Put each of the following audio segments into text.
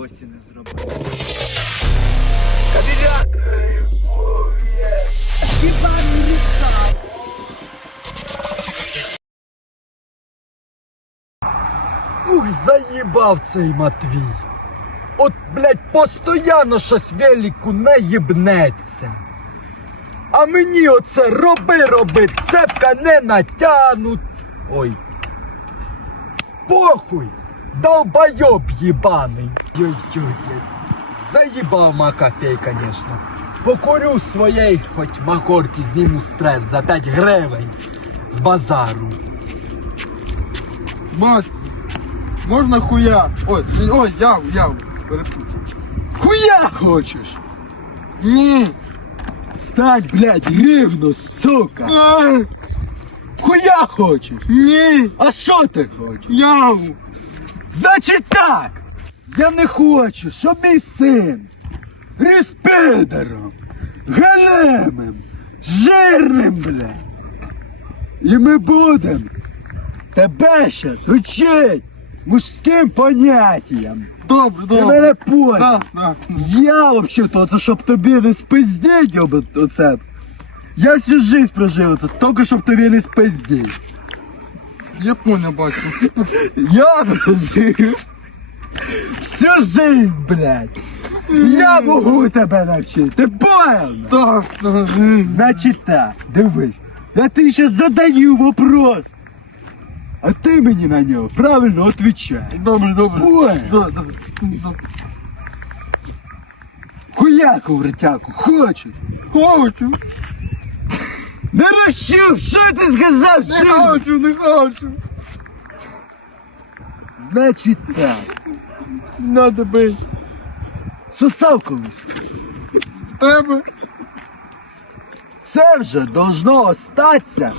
досі не зробив. Ух, заїбав цей Матвій. От, блядь, постоянно щось велику не їбнеться. А мені оце роби, роби, цепка не натянуть. Ой. Похуй! Долбойоб ебаный. Ой-ой, блядь. Заебал Макафей, конечно. Покурю своей, хоть макорки зніму стрес за 5 гривень з базару. Бать, можна хуя? Ой, ой, яв, яв. Перепутав. Хуя хочеш? Ні. Стать, блядь, рівно, сука. А, Хуя хочеш? Ні. А що ти хочеш? Яву. Значить так! Я не хочу, щоб мій син ріс підером, галемим, жирним, блядь. І ми будемо тебе щас учить мужським поняттям. Добре, Ти добре. мене понял. Так, так. Я взагалі-то, це щоб тобі не спиздіть, оце. Я всю жизнь прожив тут, тільки щоб тобі не спиздіть. Я понял, бачу. Я прожив всю жизнь, блядь. Я можу тебе навчити. Ти понял? Так, так. Значить так, дивись. Я тобі ще задаю вопрос. А ти мені на нього правильно відповідай. Добре, добре. Понял? Да, да. да. Хуяку вратяку, хочеш? Хочу. Не розчув, що ти сказав? Не Що? хочу, не хочу. Значить так. Надо бить. Сосав колись. Тебе. Це вже должно остатися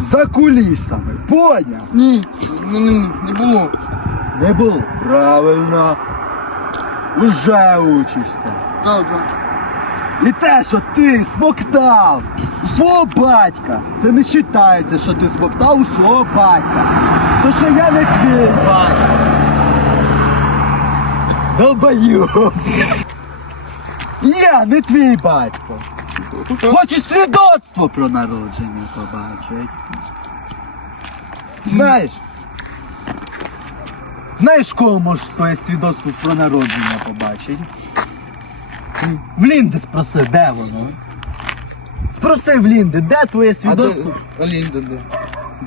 за кулісами. Поняв? Ні. Не, не, не було. Не було. Правильно. Уже учишся. Так, так. І те, що ти смоктав у свого батька, це не вважається, що ти смоктав у свого батька. То що я не твій батько. Долбою. Я не твій батько. Хочу свідоцтво про народження побачити. Знаєш? Знаєш, кого можеш своє свідоцтво про народження побачити? В Лінди спроси, де воно? Спроси в Лінди, де твоє А свідоцтво? де? Алінда, де?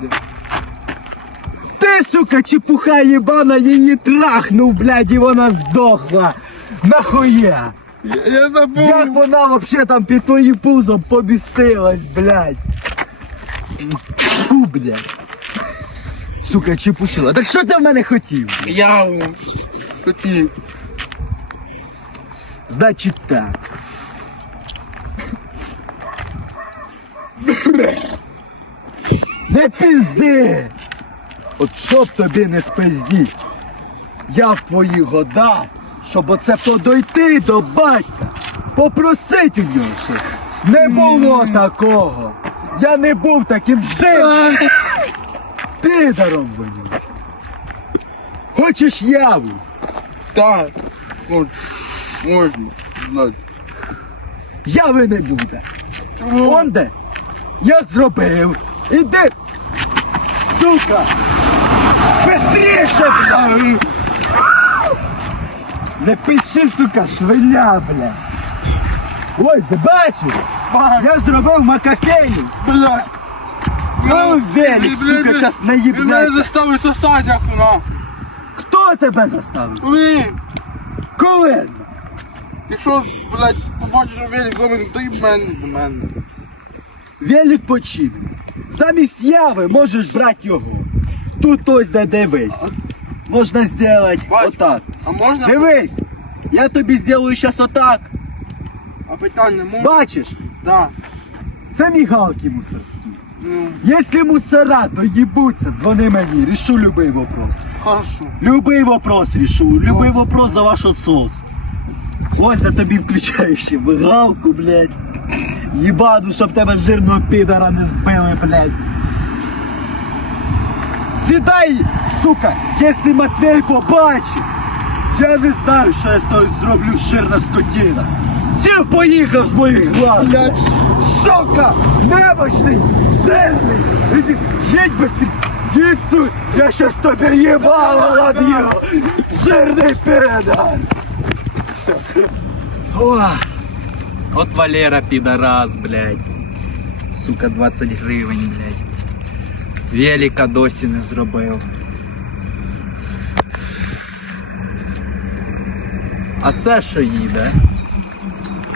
Де? Ти, сука, чепуха єбана, її трахнув, блядь, і вона здохла. Нахуя? Я, я забув. Як вона вообще там під твоїм пузом помістилась, блядь? Фу, блядь. Сука, чепушила. Так що ти в мене хотів? Яву. Хотів. Значить так. Не пізди! От щоб тобі не спиздіть. Я в твої года, щоб оце подойти до батька, попросить у нього щось. Не було такого. Я не був таким жив. Підаром мені. Хочеш яву? Так. От. Можна. Знати. Яви не буде. Онде я зробив. Іди, сука! Быстріше, бля! Не пиши, сука, свиня, бля! Ось, ти бачиш? Я зробив макафею! Блядь. Ну, велик, сука, щас Він мене заставить як вона. Хто тебе заставив? Він. Коли? Якщо, блядь, побачиш, що велик зламаний, то і мене до мене. Велик почив. Замість яви можеш брати його. Тут ось де дивись. Можна зробити отак. А можна? Дивись, я тобі зроблю зараз отак. А питань не можна? Бачиш? Да. Це мігалки мусорські. Ну, Якщо мусора, то їбуться, дзвони мені, рішу любий вопрос. хорошо. Любий вопрос рішу, любий вопрос за ваш отсос. Ось на тобі включаю ще мигалку, блядь. Їбану, щоб тебе жирного підара не збили, блядь. Сідай, сука, якщо Матвей побачить, Я не знаю, що я з тобою зроблю жирна скотіна. Сів поїхав з моїх глаз. Блядь. Сука! Немощний! Сильний! Іди, Їдь быстрей! Їдь сюди! Я щас тобі їбало наб'ю! Жирний педар! Все. О, От Валера підарас, блядь. Сука, 20 гривень, блядь. Велика досі не зробив. А це що їде?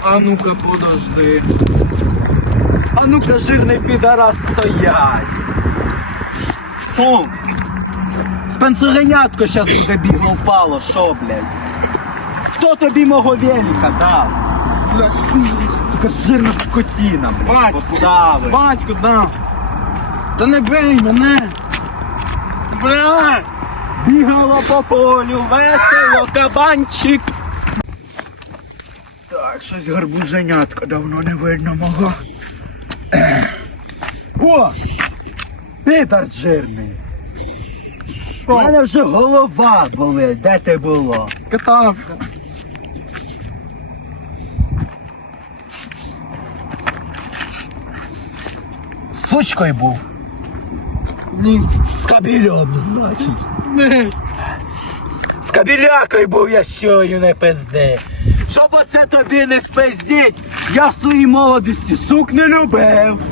А ну-ка подожди. А ну-ка, жирний підарас стоять. Що? Спенсоренятко щас тебе бігло впало, що, блядь? Хто тобі мого велика дав? Сука, жирна скотіна, блядь. Бать. Поставив. Батько, да. Та не бий мене. Бля. Бігало по полю, весело, кабанчик. Так, щось гарбузенятка давно не видно мого. О! Підар жирний! У мене вже голова болить, де ти було? Катався. Сучкою був. Ні. З кабілем, значить. Не. З кабілякою був я щою не пизди. Щоб оце тобі не спиздіть, я в своїй молодості сук не любив.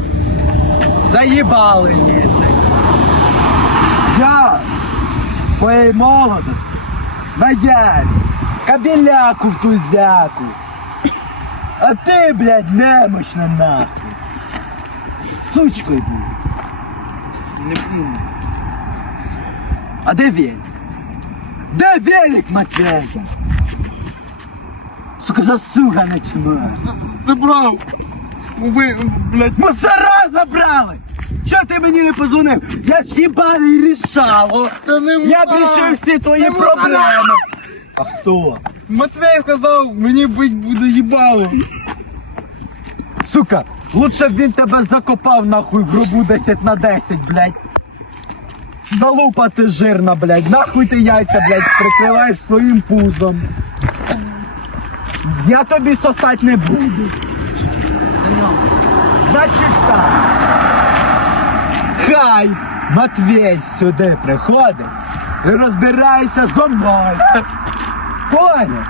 Заїбали їздить. Я в своїй молодості на ярі, кабіляку в тузяку. А ти, блядь, немощна нахуй. Сучкою був. Не помню. А де він? Де велик Матвейка? Сука, засуга не чима. З- Забрав. Ви, блядь, Мусора забрали! Чо ти мені не позвонив? Я ж їбаний рішало. Це не Я б мусора. рішив всі твої Це мусора. проблеми. А хто? Матвей сказав, мені бить буде їбало. Сука, лучше б він тебе закопав нахуй в гробу 10 на 10, блядь. Залупа ти жирна, блядь. Нахуй ти яйця, блядь, прикриваєш своїм пузом. Я тобі сосать не буду. Значить так. Хай Матвій сюди приходить і розбирається зо мною. Понял?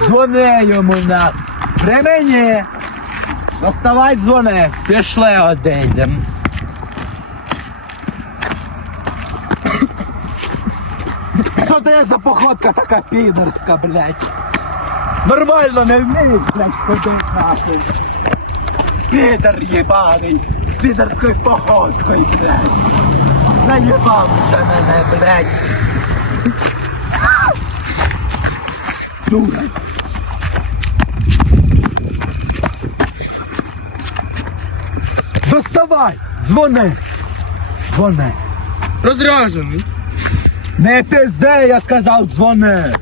Дзвони йому на. При мені. Доставай дзвони. Пішли одійдем. Що це за походка така підерська, блядь? Нормально не вмієш, блядь, ходити нахуй. Підер єбаний, з підерською походкою, блядь. Заєбав вже мене, блядь. Дура. Доставай! Дзвони! Дзвони! Розряжений. Не пизди, я сказав, дзвони!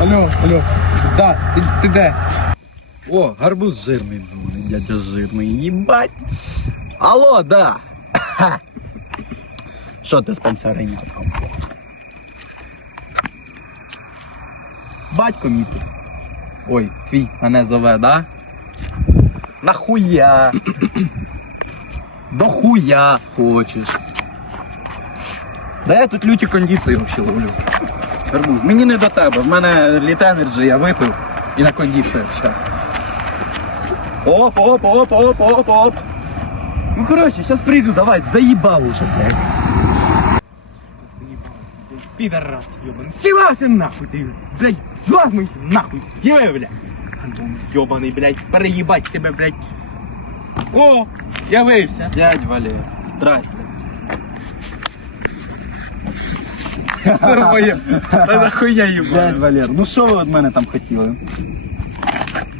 Алло, алло. Да, ти, ти де? О, гарбуз жирний дзвонить, дядя жирний, їбать. Алло, да. Що ти з панцаренятком? Батько мій. Ой, твій мене зове, да? Нахуя? До хуя хочеш. Да я тут люті кондиції взагалі ловлю. Гарбуз, мені не до тебе, в мене літенерджі я випив і на кондиціях зараз. Оп, оп, оп, оп, оп, оп. Ну коротше, зараз прийду, давай, заїбав уже, блядь. Підарас, йобаний. Сівався нахуй ти, блядь, злазь мій нахуй, сіви, блядь. Антон, йобаний, блядь, переїбать тебе, блядь. О, явився. Дядь Валер, здрасте. Це моє. Та нахуя Дядь їбать. Валер, ну що ви від мене там хотіли?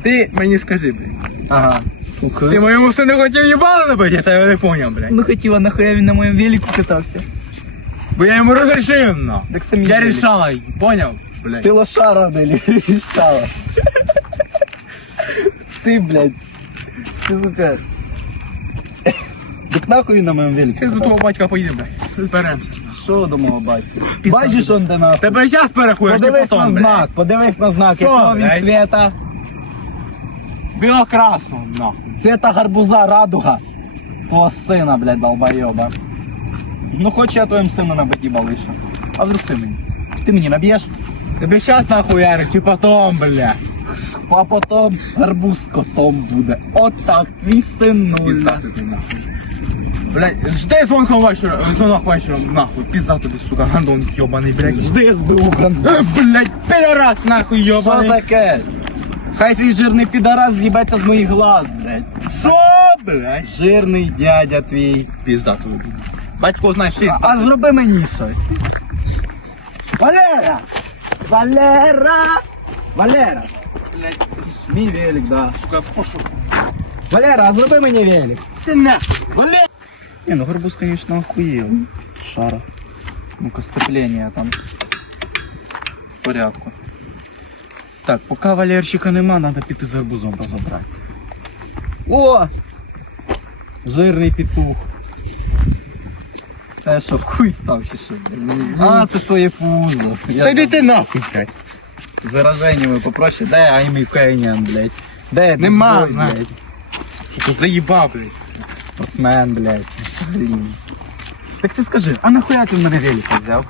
Ти мені скажи, блядь. Ага, Ти слухай. моєму сину хотів їбало набити, я тебе не поняв, блядь. Ну хотіла, нахуя він на моєму велику катався. Бо я йому розрішив, на. Так самі Я велик. рішала, поняв, блядь. Ти лошара, Нелі, рішала. Ти, блядь. Ти, сука. Так нахуй на моєму велику. Ти до того батька поїдемо, блядь. Зберемося. Що до мого батька? Бачиш, он де нахуй? Тебе зараз перехуєш, чи Подивись на блядь. знак, подивись на знак, Що, якого він блядь? цвета. Біло-красно, нахуй. Цвета гарбуза радуга. Твого сина, блядь, долбойоба. Ну хоч я твоїм сину на биті балишу. А вдруг ти мені? Ти мені наб'єш? Тебе зараз нахуяриш, чи потом, блядь. А потім гарбуз з котом буде. От так, твій синуля. Блядь, жди звонком вечора, звонок вечором, нахуй, пизда тобі, сука, гандон йобаний, блядь. Жди СБУ гандон. Е, Блядь, підарас, нахуй, Що таке? Хай цей жирний підарас з'їбеться з моїх глаз, блядь. Що, блядь? Жирний дядя твій. Пизда тобі. Батько, знаєш, ти А зроби мені щось. Валера! Валера! Валера! Мій велик, да. сука, пошел. Валера, а зроби мені велик. Ти нахуй. Валера! Не, ну горбуз, конечно, охуел. Шара. Ну-ка, сцепление там. В порядку. Так, поки Валерчика нема, треба піти з гарбузом розібратися. О! Жирний петух. Те що, в хуй став чи що? А, це ж твоє пузо. Я Та йди ти нахуй, блядь. з вираженнями попроще, де Аймі Кейнян, блядь? Де Нема, Бой, на. блядь? Сука, заїбав, блядь. Спортсмен, блядь. Блін. Так ти скажи, а нахуя ти в мене велика взяв?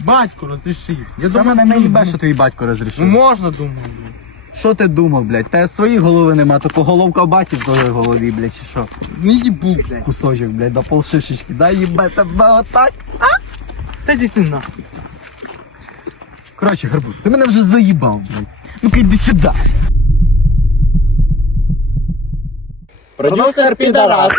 Батько, розріши. Я Та мене не їбе, що твій батько розрішив. Ну можна, думаю, блядь. Що ти думав, блядь? Та своєї голови нема, то головка в баті в твоїй голові, блядь, чи що? Не їбу, блядь. Кусочок, блядь, до полшишечки. Дай їбе тебе отак. Та йди ти нахуй. Коротше, гарбуз, ти мене вже заїбав, блядь. Ну-ка йди сюди. Продюсер підарас.